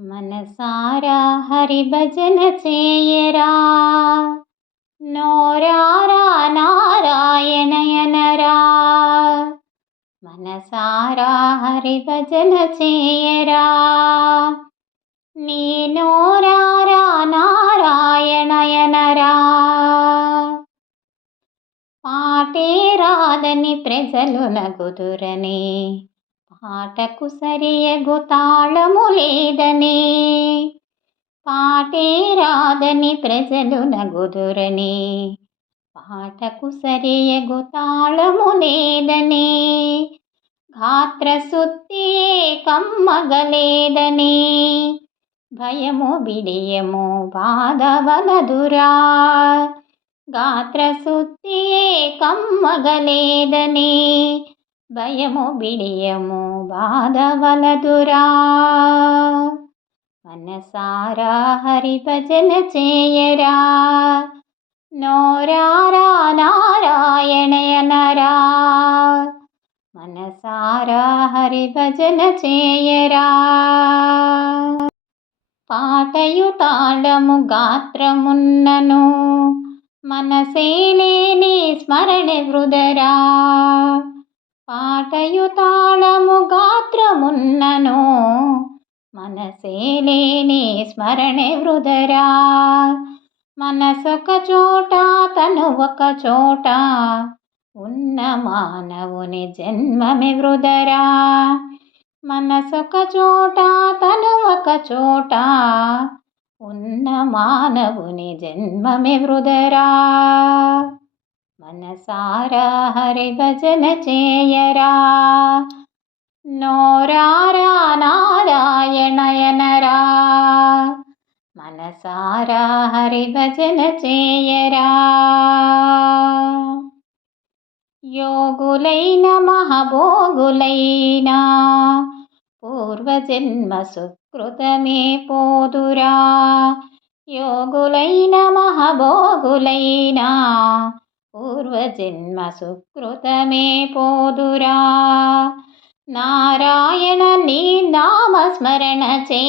మనసారా హరి భజన చేయరా, నోరారా నారాయణయనరా. మనసారా హరి భజన చేయరా, నీ నోరారా నారాయణయనరా. పాటే రాదని ప్రజలు నగుదురని, పాటకు సరియగు తాళము లేదని. పాటే రాదని ప్రజలు నగుదురని, పాటకు సరియగు తాళము లేదని. గాత్రశుద్ధియే కమ్మగలేదని, భయము బిడియము బాధవలదురా. గాత్రశుద్ధియే కమ్మగలేదని, భయము బిడియము బాధవలదురా. మనసారా హరి భజన చేయరా, నోరారా నారాయణయనరా. మనసారా హరి భజన చేయరా. పాటయు తాళము గాత్రమున్నను, మనసేలేని స్మరణ వృదరా. పాటయు తాళము గాత్రమున్నను, మనసేలేని స్మరణ వృదరా. మనసొక చోట తను ఒక చోట, ఉన్న మానవుని జన్మమే వృదరా. మనసొక చోట తను ఒక చోట, ఉన్న మానవుని జన్మమే వృదరా. మనసారా హరి భజన చేయరా, నోరారా నారాయణయనరా. మనసారా హరి భజన చేయరా. యోగులైన మహాభోగులైన, పూర్వజన్మ సుకృతమే పోదురా. యోగులైన మహాభోగులైన, పూర్వజన్మ సుకృతమే పోదురా. నారాయణ నీ నామస్మరణ చే,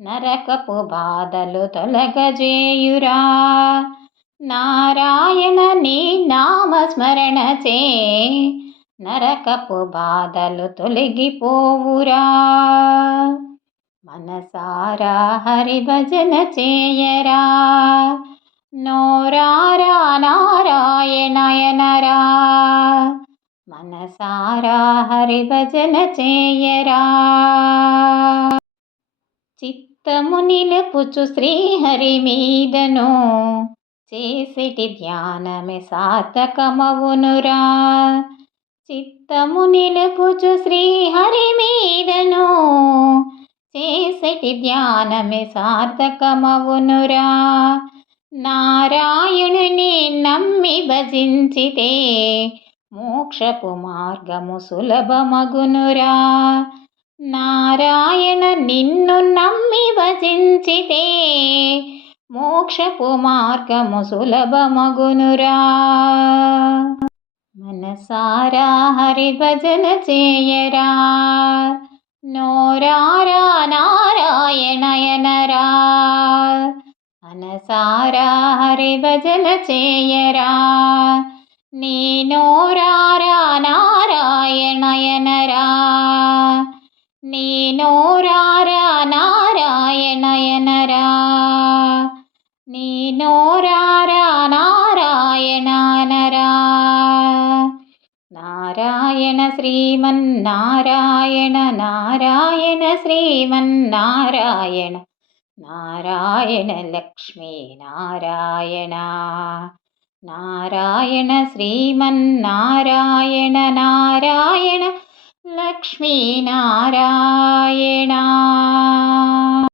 నరకపు బాధలు తొలగజేయురా. నారాయణ నీ నామస్మరణ చే, నరకపు బాధలు తొలగిపోవురా. మనసారా హరి భజన చేయరా, నోరారా నారాయణయనరా. మనసారా హరి భజన చేయరా. చిత్తము నిలుపుచు శ్రీహరి మీదను, చేసేటి ధ్యానమే సార్థకమవునురా. చిత్తము నిలుపుచు శ్రీహరి మీదను, చేసేటి ధ్యానమే సార్థకమవునురా. నారాయణుని నమ్మి భజించితే, మోక్షపు మార్గము సులభమగునురా. నారాయణ నిన్ను నమ్మి భజించితే, మోక్షపు మార్గము సులభమగునురా. మనసారా హరి భజన చేయరా, నోరారా నారాయణయనరా. మనసారా హరి భజన చేయరా, నీ నోరారా నారాయణయనరా. నీ నోరారా నారాయణయనరా. నీ నోరారా నారాయణనరా. నారాయణ శ్రీమన్నారాయణ, నారాయణ శ్రీమన్నారాయణ, నారాయణ లక్ష్మీ నారాయణ. నారాయణ శ్రీమన్నారాయణ, నారాయణ లక్ష్మీ నారాయణ.